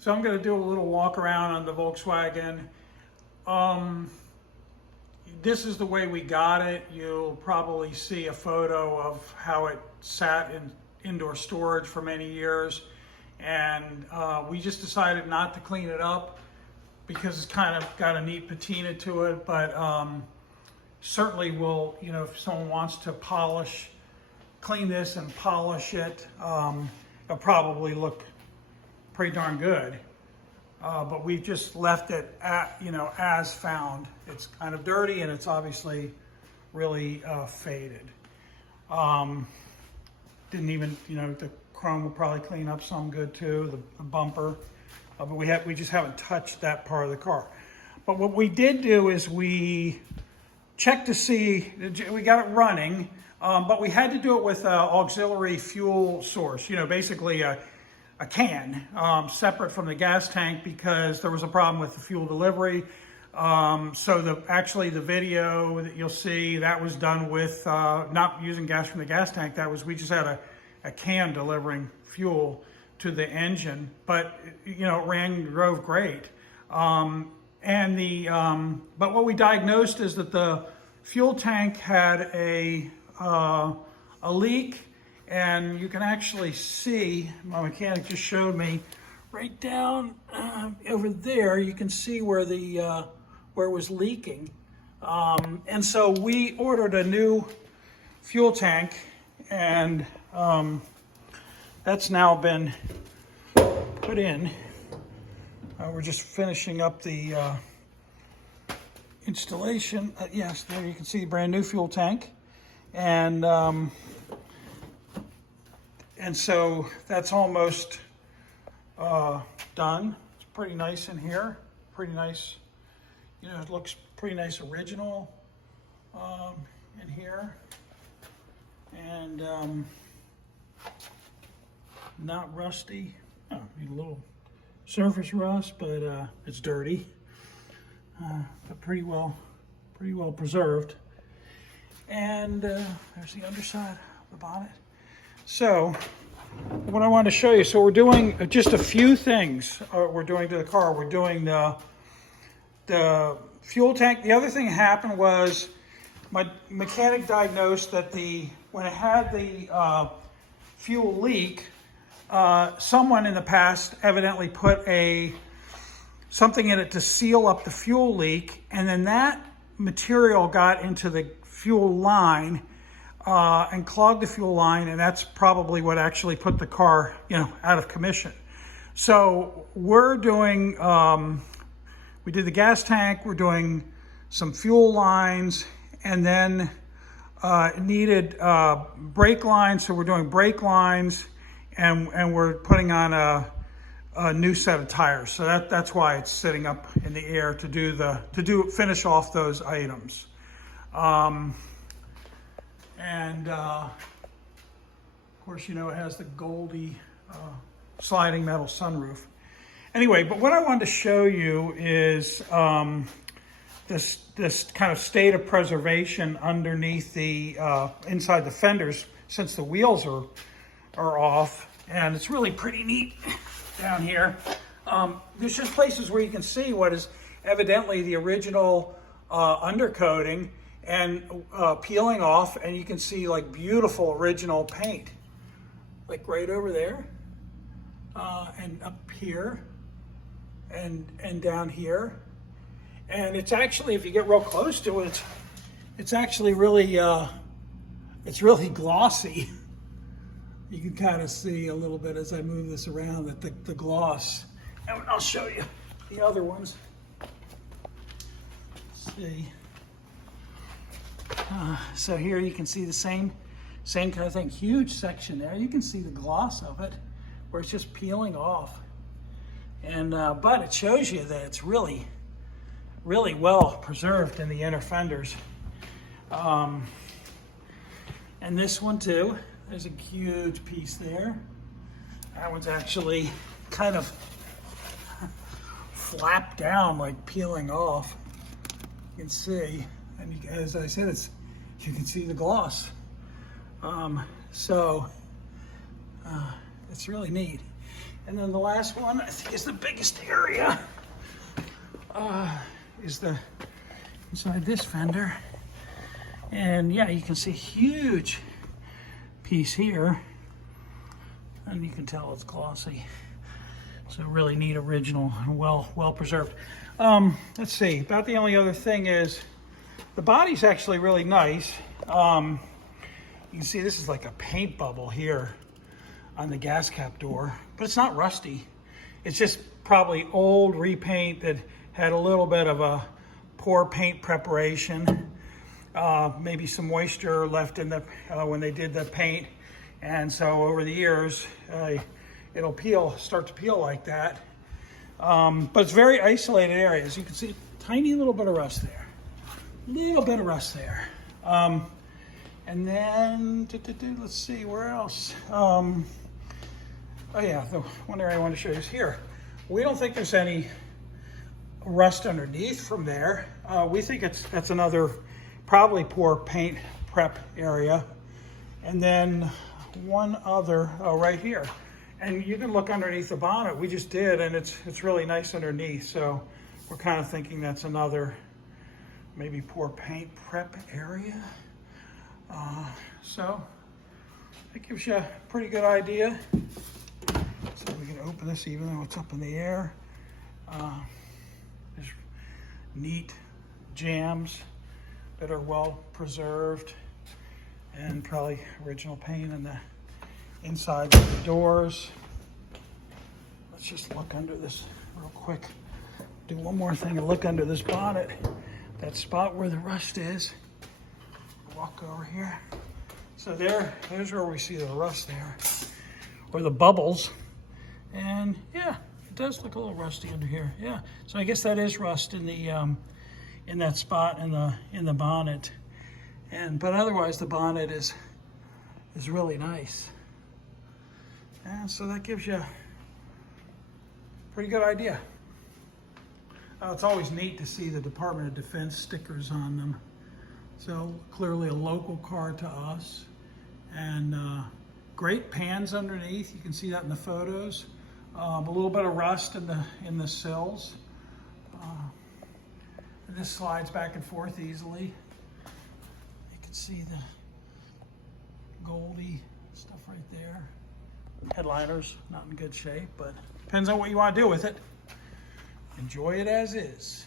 So I'm going to do a little walk around on the Volkswagen. This is the way we got it. You'll probably see a photo of how it sat in indoor storage for many years. And we just decided not to clean it up because it's kind of got a neat patina to it. But certainly will, if someone wants to clean this and polish it, it'll probably look pretty darn good. But we just left it as found. It's kind of dirty and it's obviously really faded. Didn't even, the chrome will probably clean up some good too, the bumper. But we just haven't touched that part of the car. But what we did do is we checked to see, we got it running, but we had to do it with an auxiliary fuel source, basically a can separate from the gas tank because there was a problem with the fuel delivery. So actually the video that you'll see, that was done with not using gas from the gas tank. We just had a can delivering fuel to the engine, but it ran and drove great. But what we diagnosed is that the fuel tank had a leak. And you can actually see, my mechanic just showed me, right down over there, you can see where where it was leaking. And so we ordered a new fuel tank, and that's now been put in. We're just finishing up the installation. Yes, there you can see the brand new fuel tank. And so that's almost done. It's pretty nice in here. Pretty nice, it looks pretty nice original in here. And not rusty. Oh, need a little surface rust, but it's dirty. But pretty well preserved. And there's the underside of the bonnet. So what I wanted to show you, so we're doing just a few things we're doing to the car. We're doing the fuel tank. The other thing that happened was my mechanic diagnosed that when it had the fuel leak, someone in the past evidently put something in it to seal up the fuel leak, and then that material got into the fuel line and clogged the fuel line, and that's probably what actually put the car, out of commission. So we're doing, we did the gas tank, we're doing some fuel lines, and then it needed brake lines, so we're doing brake lines, and we're putting on a new set of tires. So that's why it's sitting up in the air to finish off those items. Of course, it has the Goldie sliding metal sunroof. Anyway, but what I wanted to show you is this kind of state of preservation underneath the inside the fenders, since the wheels are off, and it's really pretty neat down here. There's just places where you can see what is evidently the original undercoating and peeling off, and you can see like beautiful original paint, like right over there, and up here, and down here. And it's actually, if you get real close to it, it's actually really, it's really glossy. You can kind of see a little bit as I move this around that the gloss. And I'll show you the other ones. Let's see. So here you can see the same kind of thing. Huge section there. You can see the gloss of it, where it's just peeling off. And but it shows you that it's really well preserved in the inner fenders. And this one too. There's a huge piece there. That one's actually kind of flapped down, like peeling off. You can see, and as I said, you can see the gloss. It's really neat. And then the last one, I think, is the biggest area, is the inside this fender. And yeah, you can see a huge piece here, and you can tell it's glossy. So really neat, original, and well preserved. Let's see, about the only other thing is the body's actually really nice. You can see this is like a paint bubble here on the gas cap door, but it's not rusty. It's just probably old repaint that had a little bit of a poor paint preparation. Maybe some moisture left in the when they did the paint, and so over the years it'll start to peel like that. But it's very isolated areas. You can see a tiny little bit of rust there, and then let's see where else. Oh yeah, the one area I want to show you is here. We don't think there's any rust underneath from there. We think that's another probably poor paint prep area. And then one other right here. And you can look underneath the bonnet. We just did, and it's really nice underneath. So we're kind of thinking that's another maybe poor paint prep area. So that gives you a pretty good idea. So we can open this even though it's up in the air. There's neat jams that are well preserved, and probably original paint in the inside of the doors. Let's just look under this real quick. Do one more thing and look under this bonnet. That spot where the rust is. Walk over here. So there's where we see the rust there, or the bubbles. And yeah, it does look a little rusty under here. Yeah, so I guess that is rust in the in that spot in the bonnet. But otherwise the bonnet is really nice. And so that gives you a pretty good idea. It's always neat to see the Department of Defense stickers on them. So clearly a local car to us, and great pans underneath. You can see that in the photos. A little bit of rust in the sills. And this slides back and forth easily. You can see the goldy stuff right there. Headliners not in good shape, but depends on what you want to do with it. Enjoy it as is.